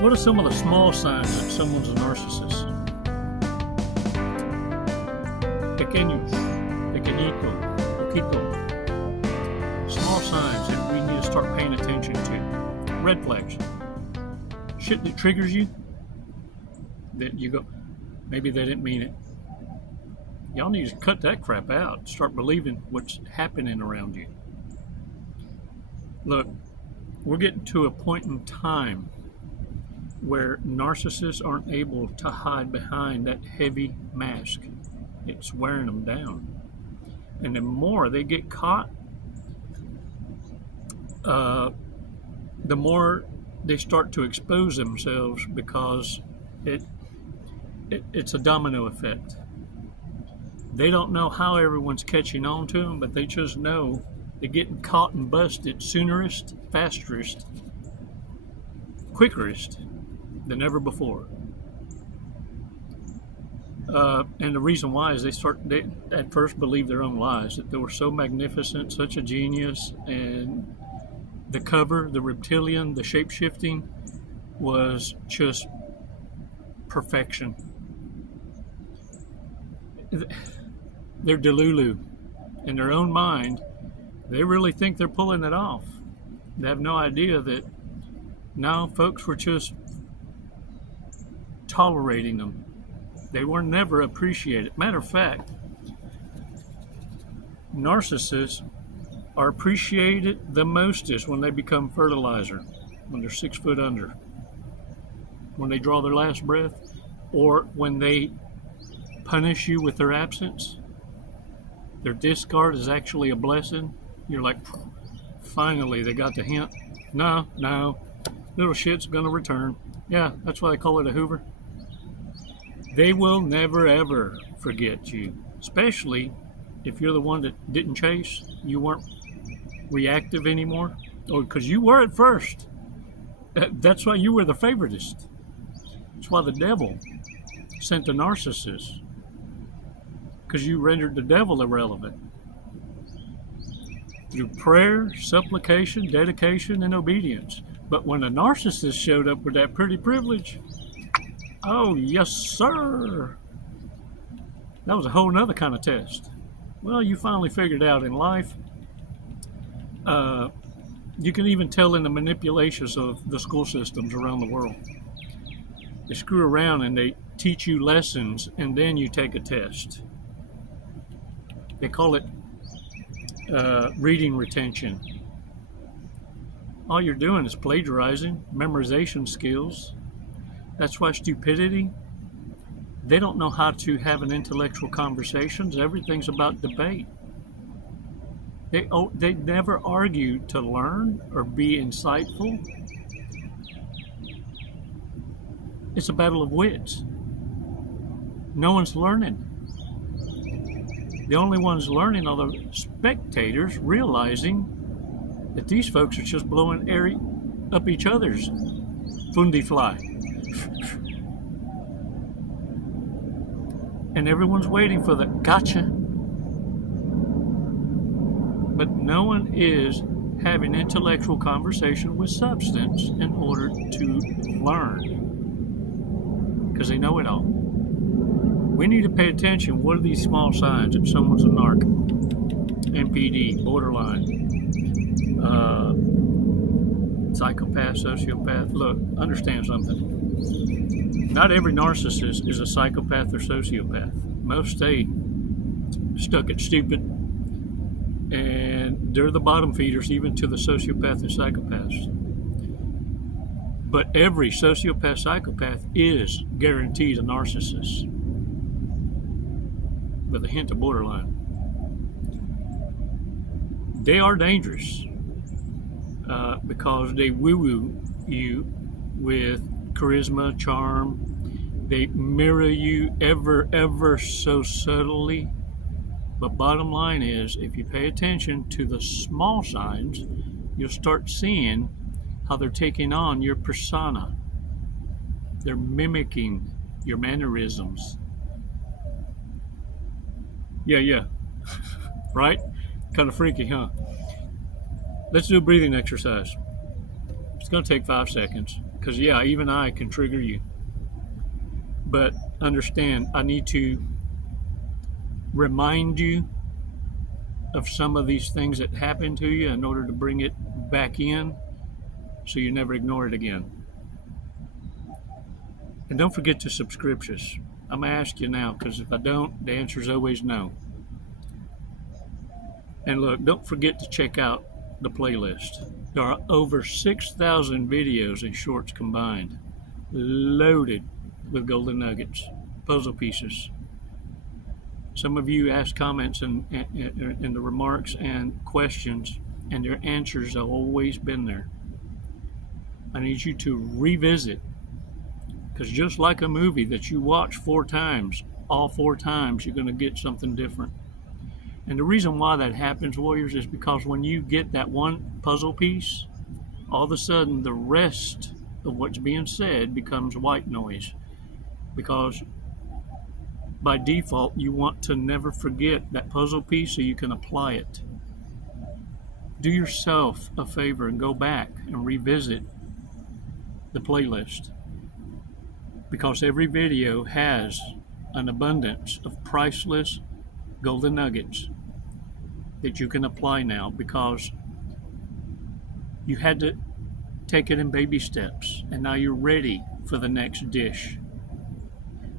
What are some of the small signs that someone's a narcissist? Pequeños, pequeñito, poquito. Small signs that we need to start paying attention to. Red flags. Shit that triggers you, that you go, maybe they didn't mean it. Y'all need to cut that crap out. Start believing what's happening around you. Look, we're getting to a point in time where narcissists aren't able to hide behind that heavy mask. It's wearing them down. And the more they get caught, the more they start to expose themselves, because it's a domino effect. They don't know how everyone's catching on to them, but they just know they're getting caught and busted soonerest, fasterest, quickerest than ever before. And the reason why is they at first believe their own lies, that they were so magnificent, such a genius, and the cover, the reptilian, the shape-shifting was just perfection. They're delulu. In their own mind, they really think they're pulling it off. They have no idea that now folks were just tolerating them. They were never appreciated. Matter of fact, narcissists are appreciated the mostest when they become fertilizer, when they're 6 foot under, when they draw their last breath, or when they punish you with their absence. Their discard is actually a blessing. You're like, finally, they got the hint. No, little shit's gonna return. Yeah, that's why they call it a Hoover. They will never ever forget you, especially if you're the one that didn't chase. You weren't reactive anymore, or because you were at first. That's why you were the favoritist. That's why the devil sent the narcissist, because you rendered the devil irrelevant. Through prayer, supplication, dedication, and obedience. But when a narcissist showed up with that pretty privilege, oh, yes, sir. That was a whole nother kind of test. Well, you finally figured out in life. You can even tell in the manipulations of the school systems around the world. They screw around and they teach you lessons, and then you take a test. They call it reading retention. All you're doing is plagiarizing, memorization skills. That's why stupidity, they don't know how to have an intellectual conversations. Everything's about debate. They never argue to learn or be insightful. It's a battle of wits. No one's learning. The only ones learning are the spectators, realizing that these folks are just blowing air up each other's fundi fly. And everyone's waiting for the gotcha. But no one is having intellectual conversation with substance in order to learn, because they know it all. We need to pay attention. What are these small signs that someone's a narc, MPD, borderline, psychopath, sociopath? Look, understand something. Not every narcissist is a psychopath or sociopath. Most stay stuck at stupid, and they're the bottom feeders even to the sociopath and psychopaths. But every sociopath, psychopath is guaranteed a narcissist, with a hint of borderline. They are dangerous because they woo-woo you with charisma, charm. They mirror you ever so subtly. But bottom line is, if you pay attention to the small signs, you'll start seeing how they're taking on your persona. They're mimicking your mannerisms. Yeah. Right? Kind of freaky, huh? Let's do a breathing exercise. It's going to take 5 seconds. Because, yeah, even I can trigger you. But understand, I need to remind you of some of these things that happen to you in order to bring it back in so you never ignore it again. And don't forget to subscriptions. I'm going to ask you now, because if I don't, the answer is always no. And look, don't forget to check out the playlist. There are over 6,000 videos and shorts combined, loaded with golden nuggets, puzzle pieces. Some of you ask comments in the remarks and questions, and their answers have always been there. I need you to revisit, because just like a movie that you watch 4 times, all 4 times you're going to get something different. And the reason why that happens, warriors, is because when you get that one puzzle piece, all of a sudden the rest of what's being said becomes white noise. Because by default, you want to never forget that puzzle piece so you can apply it. Do yourself a favor and go back and revisit the playlist, because every video has an abundance of priceless golden nuggets that you can apply now, because you had to take it in baby steps, and now you're ready for the next dish,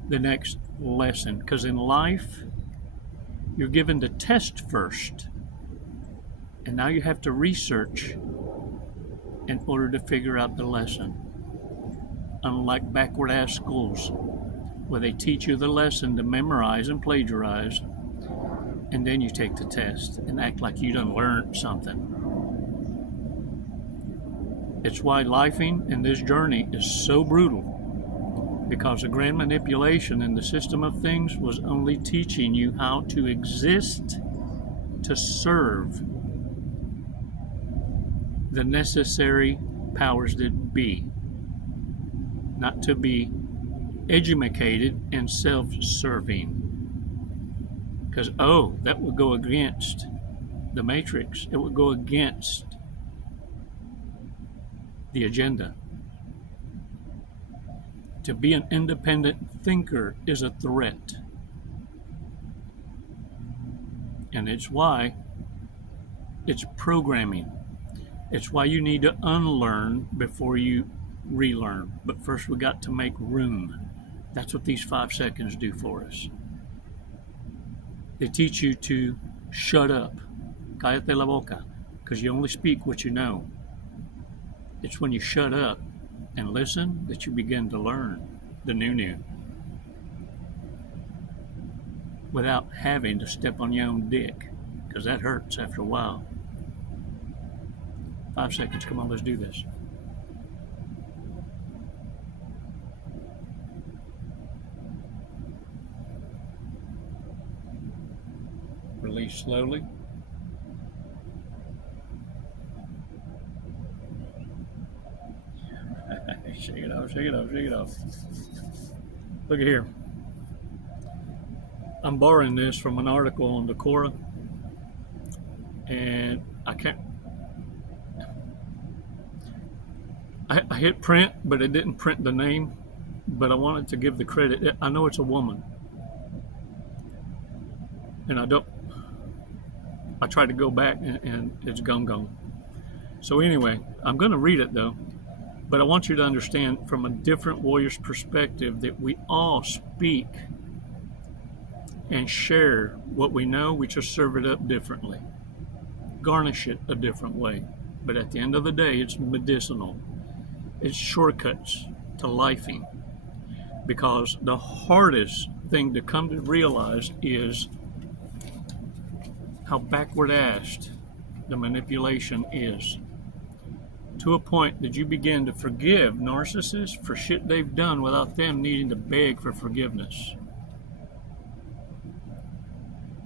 the next lesson. Because in life, you're given the test first, and now you have to research in order to figure out the lesson. Unlike backward ass schools, where they teach you the lesson to memorize and plagiarize, and then you take the test and act like you done learned something. It's why lifing in this journey is so brutal, because the grand manipulation in the system of things was only teaching you how to exist to serve the necessary powers that be, not to be educated and self-serving. Because, that would go against the matrix. It would go against the agenda. To be an independent thinker is a threat. And it's why it's programming. It's why you need to unlearn before you relearn. But first we got to make room. That's what these 5 seconds do for us. They teach you to shut up, cállate la boca, because you only speak what you know. It's when you shut up and listen that you begin to learn the new, without having to step on your own dick, because that hurts after a while. 5 seconds, come on, let's do this. Release slowly. Shake it off, shake it off, shake it off. Look at here. I'm borrowing this from an article on Decora, and I hit print, but it didn't print the name, but I wanted to give the credit. I know it's a woman, and I tried to go back and it's gone. So anyway, I'm going to read it though, but I want you to understand from a different warrior's perspective that we all speak and share what we know. We just serve it up differently, garnish it a different way. But at the end of the day, it's medicinal. It's shortcuts to lifing, because the hardest thing to come to realize is how backward-assed the manipulation is, to a point that you begin to forgive narcissists for shit they've done without them needing to beg for forgiveness.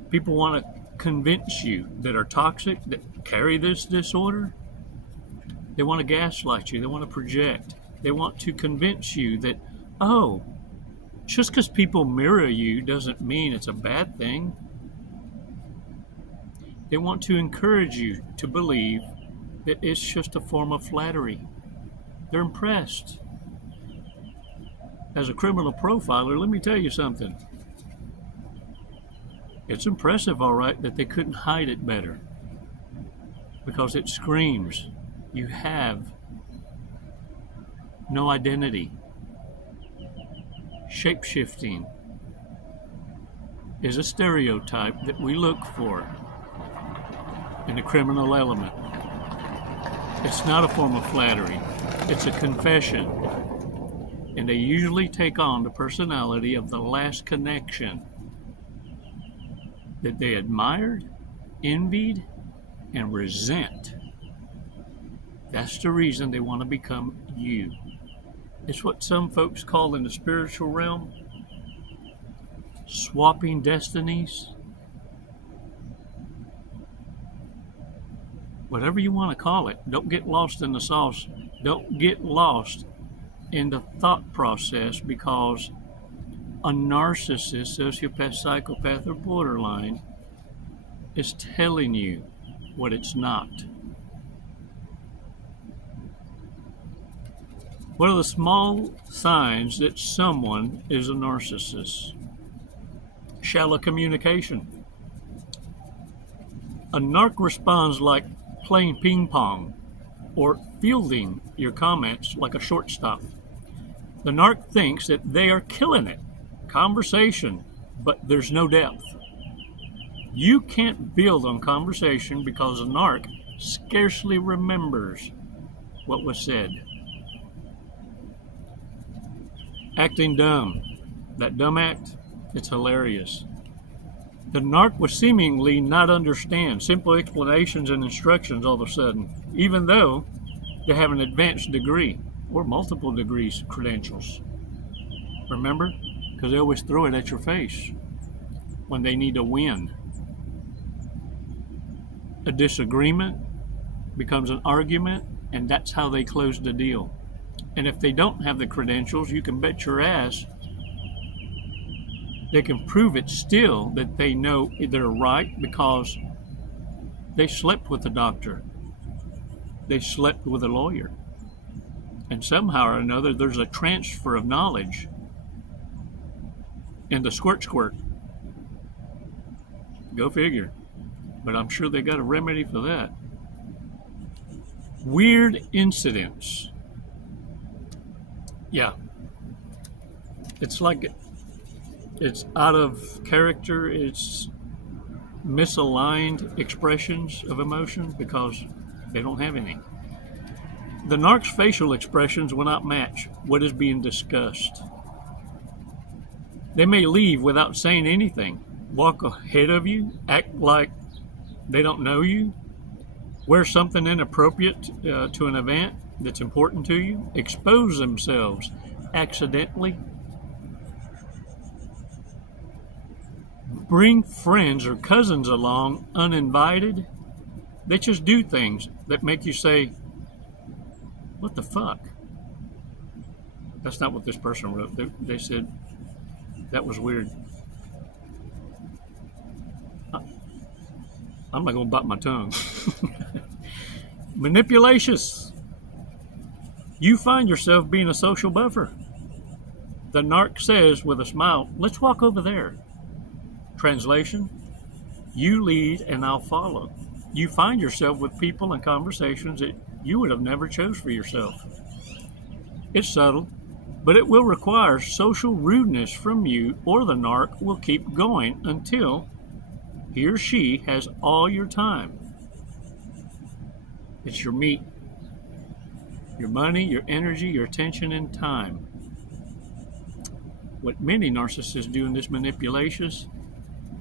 People want to convince you that are toxic, that carry this disorder. They want to gaslight you. They want to project. They want to convince you that, just because people mirror you doesn't mean it's a bad thing. They want to encourage you to believe that it's just a form of flattery. They're impressed. as a criminal profiler, let me tell you something. It's impressive, all right, that they couldn't hide it better, because it screams you have no identity. Shape-shifting is a stereotype that we look for in the criminal element. It's not a form of flattery. It's a confession. And they usually take on the personality of the last connection that they admired, envied, and resent. That's the reason they want to become you. It's what some folks call in the spiritual realm swapping destinies. Whatever you want to call it, don't get lost in the sauce. Don't get lost in the thought process, because a narcissist, sociopath, psychopath, or borderline is telling you what it's not. What are the small signs that someone is a narcissist? Shallow communication. A narc responds like playing ping pong or fielding your comments like a shortstop. The narc thinks that they are killing it. Conversation, but there's no depth. You can't build on conversation because a narc scarcely remembers what was said. Acting dumb. That dumb act, it's hilarious. The narc will seemingly not understand simple explanations and instructions all of a sudden, even though they have an advanced degree or multiple degrees credentials. Remember? Because they always throw it at your face when they need to win. A disagreement becomes an argument, and that's how they close the deal. And if they don't have the credentials, you can bet your ass they can prove it still that they know they're right, because they slept with the doctor. They slept with a lawyer. And somehow or another, there's a transfer of knowledge in the squirt. Go figure. But I'm sure they got a remedy for that. Weird incidents. Yeah. It's like it's out of character. It's misaligned expressions of emotion because they don't have any. The narc's facial expressions will not match what is being discussed. They may leave without saying anything, walk ahead of you, act like they don't know you, wear something inappropriate to an event that's important to you, expose themselves accidentally, bring friends or cousins along uninvited. They just do things that make you say, what the fuck? That's not what this person wrote. They said, that was weird. I'm not going to bite my tongue. Manipulations. You find yourself being a social buffer. The narc says with a smile, let's walk over there. Translation, you lead and I'll follow. You find yourself with people and conversations that you would have never chose for yourself. It's subtle, but it will require social rudeness from you, or the narc will keep going until he or she has all your time. It's your meat, your money, your energy, your attention, and time. What many narcissists do in this manipulations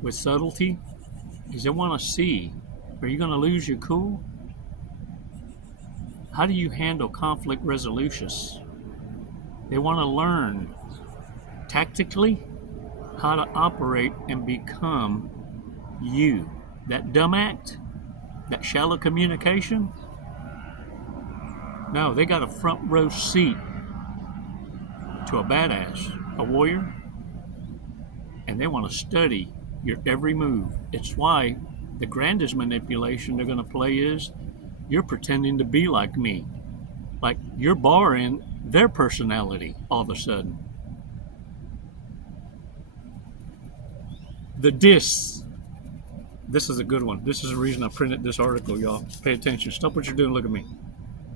with subtlety is they want to see, are you going to lose your cool? How do you handle conflict resolutions? They want to learn tactically how to operate and become you. That dumb act, that shallow communication, no, they got a front row seat to a badass, a warrior, and they want to study your every move. It's why the grandest manipulation they're going to play is you're pretending to be like me. Like you're borrowing their personality all of a sudden. The dis. This is a good one. This is the reason I printed this article, y'all. Pay attention. Stop what you're doing. Look at me.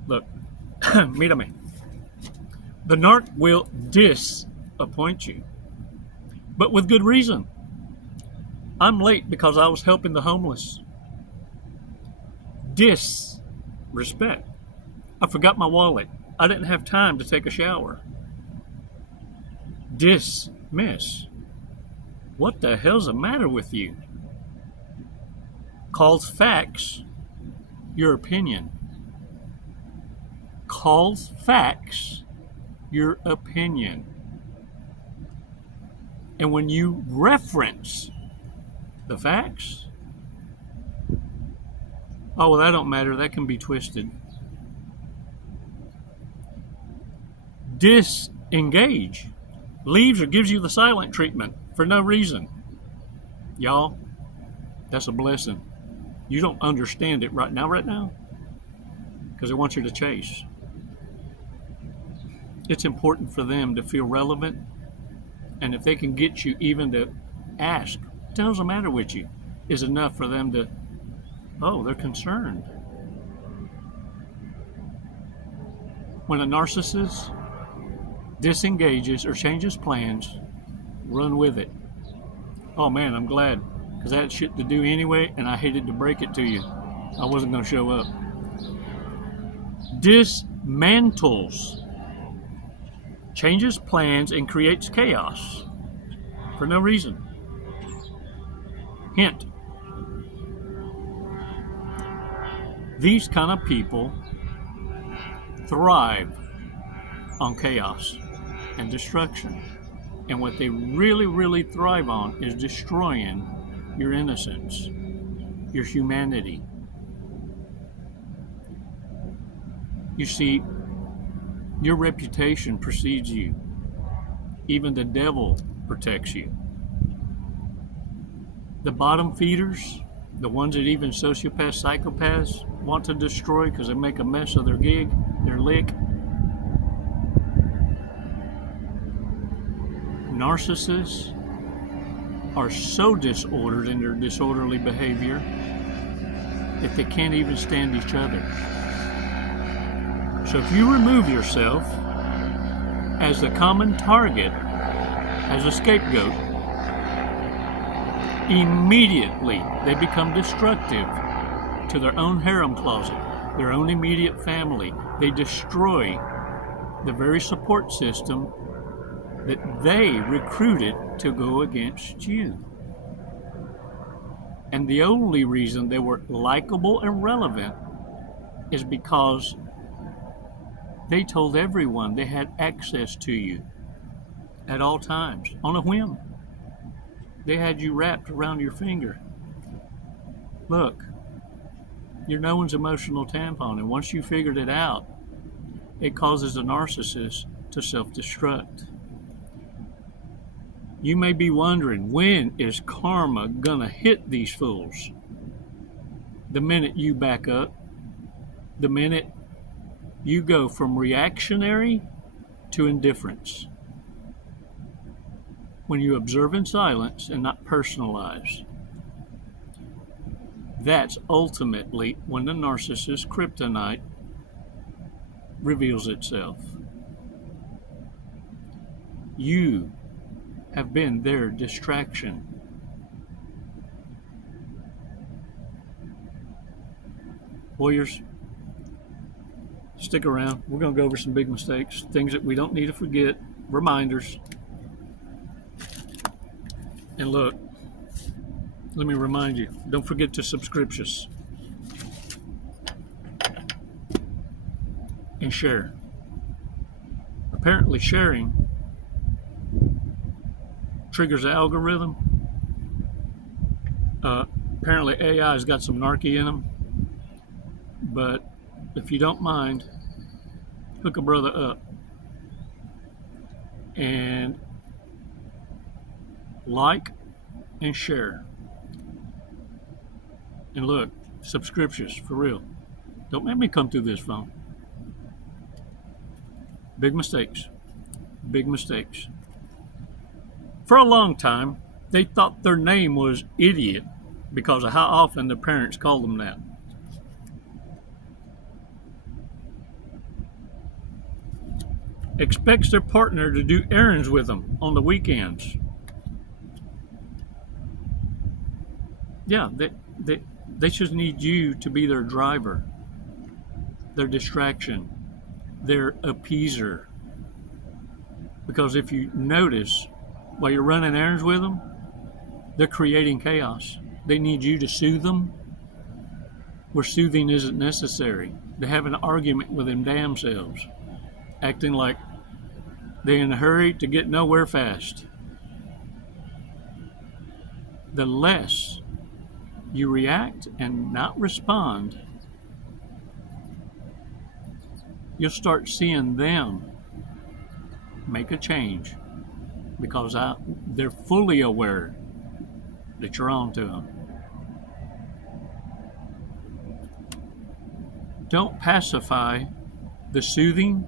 Look. Mírame. The narc will disappoint you, but with good reason. I'm late because I was helping the homeless. Disrespect. I forgot my wallet. I didn't have time to take a shower. Dismiss. What the hell's the matter with you? Calls facts your opinion. Calls facts your opinion. And when you reference the facts, oh, well, that don't matter. That can be twisted. Disengage. Leaves or gives you the silent treatment for no reason. Y'all, that's a blessing. You don't understand it right now, because they want you to chase. It's important for them to feel relevant, and if they can get you even to ask, what the hell's the matter with you, is enough for them to, oh, they're concerned. When a narcissist disengages or changes plans, run with it. Oh man, I'm glad, because I had shit to do anyway, and I hated to break it to you. I wasn't going to show up. Dismantles. Changes plans and creates chaos for no reason. Hint. These kind of people thrive on chaos and destruction. And what they really, really thrive on is destroying your innocence, your humanity. You see, your reputation precedes you. Even the devil protects you. The bottom feeders, the ones that even sociopaths, psychopaths want to destroy because they make a mess of their gig, their lick. Narcissists are so disordered in their disorderly behavior that they can't even stand each other. So if you remove yourself as the common target, as a scapegoat, immediately they become destructive to their own harem closet, their own immediate family. They destroy the very support system that they recruited to go against you. And the only reason they were likable and relevant is because they told everyone they had access to you at all times, on a whim. They had you wrapped around your finger. Look, you're no one's emotional tampon, and once you figured it out, it causes a narcissist to self-destruct. You may be wondering, when is karma gonna hit these fools? The minute you back up, the minute you go from reactionary to indifference. When you observe in silence and not personalize. That's ultimately when the narcissist's kryptonite reveals itself. You have been their distraction. Warriors, stick around. We're going to go over some big mistakes, things that we don't need to forget, reminders. And look, let me remind you, don't forget to subscribe us and share. Apparently sharing triggers the algorithm. Apparently AI has got some narky in them. But if you don't mind, hook a brother up and like and share. And look, subscriptions, for real. Don't make me come through this phone. Big mistakes. Big mistakes. For a long time, They thought their name was idiot because of how often the parents called them that. Expects their partner to do errands with them on the weekends. Yeah, they just need you to be their driver, their distraction, their appeaser. Because if you notice, while you're running errands with them, they're creating chaos. They need you to soothe them where soothing isn't necessary. They have an argument with them damn selves, acting like they're in a hurry to get nowhere fast. The less you react and not respond, you'll start seeing them make a change because they're fully aware that you're on to them. Don't pacify the soothing.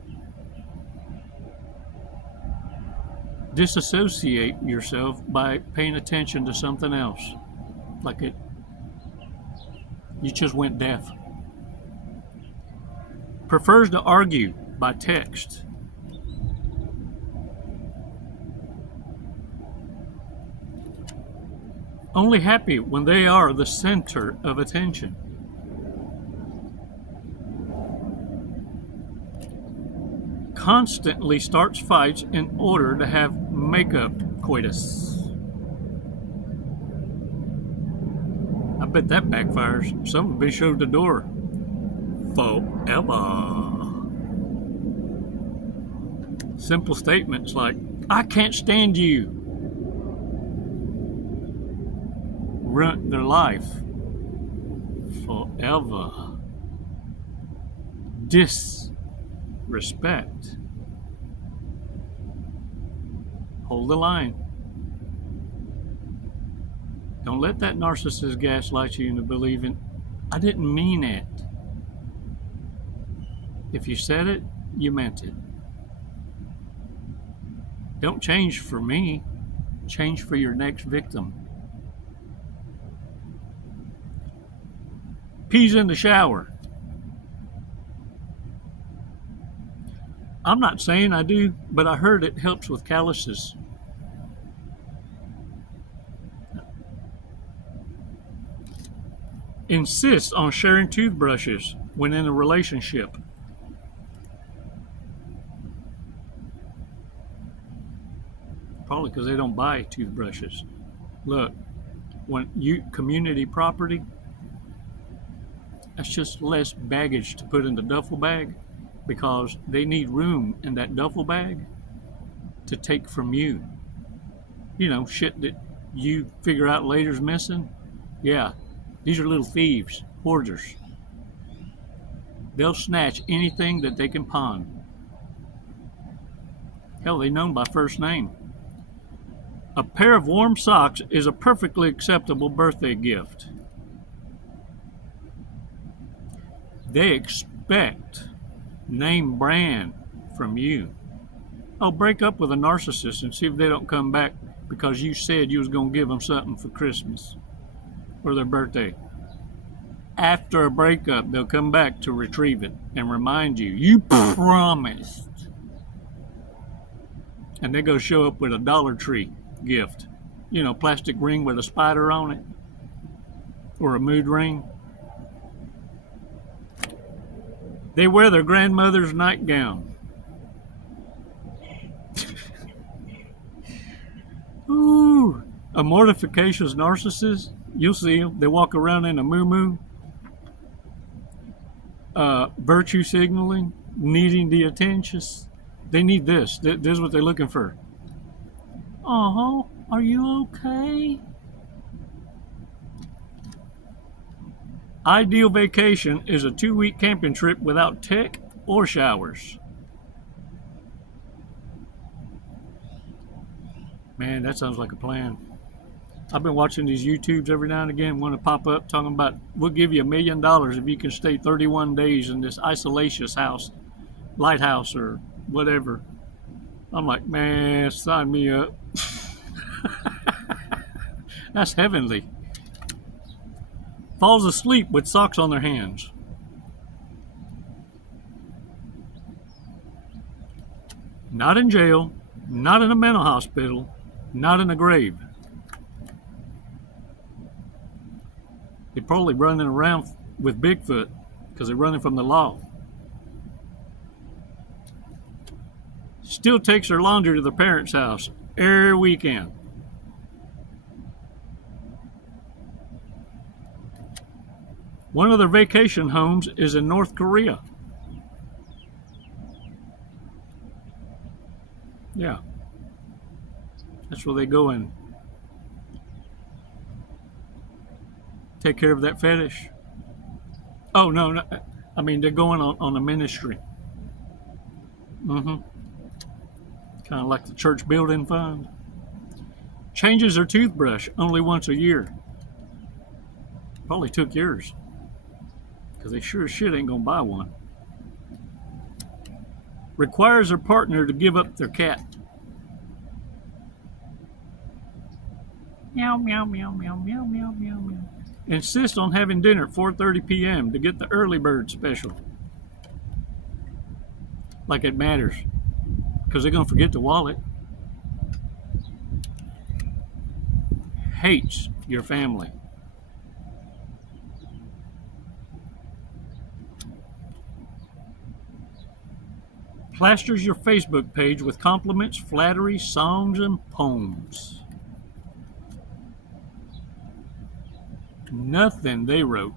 Disassociate yourself by paying attention to something else. You just went deaf. Prefers to argue by text. Only happy when they are the center of attention. Constantly starts fights in order to have makeup coitus. I bet that backfires. Some will be showed the door forever. Simple statements like, I can't stand you, ruin their life forever. Disrespect. Hold the line. Don't let that narcissist gaslight you into believing, I didn't mean it. If you said it, you meant it. Don't change for me. Change for your next victim. Pees in the shower. I'm not saying I do, but I heard it helps with calluses. Insists on sharing toothbrushes when in a relationship. Probably because they don't buy toothbrushes. Look, when you community property, that's just less baggage to put in the duffel bag because they need room in that duffel bag to take from you. You know, shit that you figure out later's missing. Yeah, these are little thieves, hoarders. They'll snatch anything that they can pawn. Hell, they know them by first name. A pair of warm socks is a perfectly acceptable birthday gift. They expect name brand from you. Oh, break up with a narcissist and see if they don't come back because you said you was going to give them something for Christmas or their birthday. After a breakup, they'll come back to retrieve it and remind you, you promised. And they go show up with a Dollar Tree gift. You know, plastic ring with a spider on it. Or a mood ring. They wear their grandmother's nightgown. Ooh, a mortificacious narcissist. You'll see them. They walk around in a muumuu. Virtue signaling, needing the attention. They need this. This is what they're looking for. Uh-huh. Are you okay? Ideal vacation is a 2-week camping trip without tech or showers. Man, that sounds like a plan. I've been watching these YouTubes every now and again, want to pop up talking about, we'll give you $1 million if you can stay 31 days in this isolacious house, lighthouse or whatever. I'm like, man, sign me up. That's heavenly. Falls asleep with socks on their hands. Not in jail, not in a mental hospital, not in a grave. They're probably running around with Bigfoot because they're running from the law. Still takes their laundry to their parents' house every weekend. One of their vacation homes is in North Korea. Yeah. That's where they go and take care of that fetish. Oh, no. I mean, they're going on a ministry. Kind of like the church building fund. Changes her toothbrush only once a year. Probably took yours, because they sure as shit ain't gonna buy one. Requires her partner to give up their cat. Meow, meow, meow, meow, meow, meow, meow, meow. Insists on having dinner at 4:30 p.m. to get the early bird special. Like it matters, because they're gonna forget the wallet. Hates your family. Plasters your Facebook page with compliments, flattery, songs, and poems. Nothing they wrote.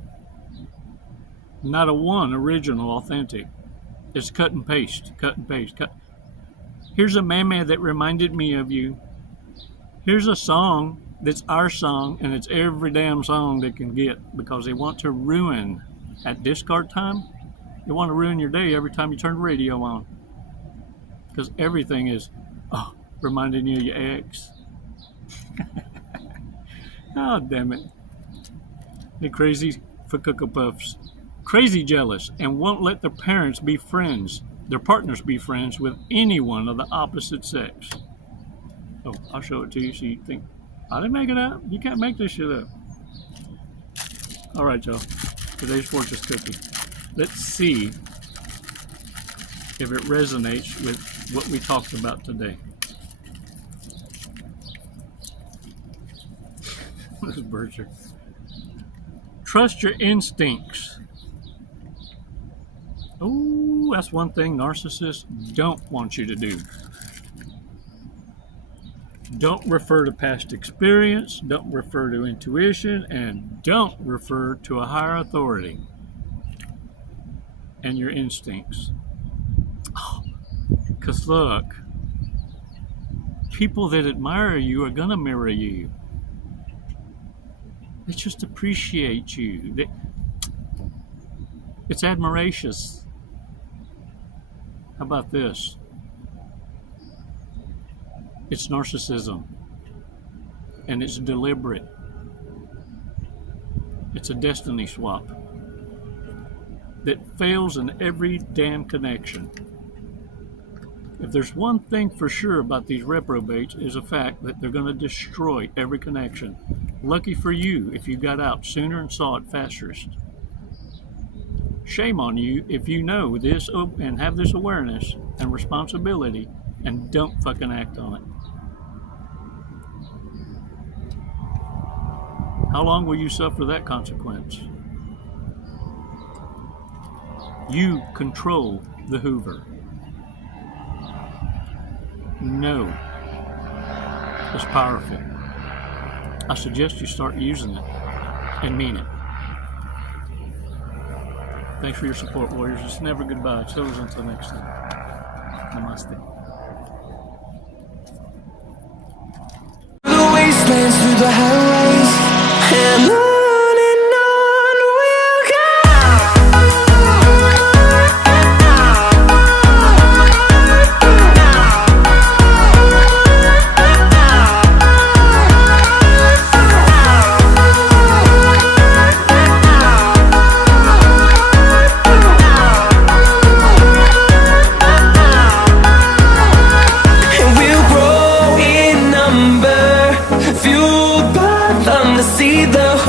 Not a one original, authentic. It's cut and paste, cut and paste. Here's a meme that reminded me of you. Here's a song that's our song, and it's every damn song they can get, because they want to ruin, at discard time, they want to ruin your day every time you turn the radio on. Because everything is, reminding you of your ex. Oh, damn it. They're crazy for Cocoa Puffs. Crazy jealous and won't let their parents be friends, their partners be friends with anyone of the opposite sex. Oh, I'll show it to you so you think, I didn't make it up. You can't make this shit up. All right, y'all. Today's fortune cookie. Let's see if it resonates with what we talked about today. This birds are. Trust your instincts. Oh, that's one thing narcissists don't want you to do. Don't refer to past experience, don't refer to intuition, and don't refer to a higher authority and your instincts. Because look, people that admire you are going to mirror you. They just appreciate you. It's admiratious. How about this? It's narcissism. And it's deliberate. It's a destiny swap that fails in every damn connection. If there's one thing for sure about these reprobates, is the fact that they're going to destroy every connection. Lucky for you if you got out sooner and saw it fastest. Shame on you if you know this and have this awareness and responsibility and don't fucking act on it. How long will you suffer that consequence? You control the Hoover. No. It's powerful. I suggest you start using it and mean it. Thanks for your support, warriors. It's never goodbye. So until next time. Namaste. The wastelands through the highways and see the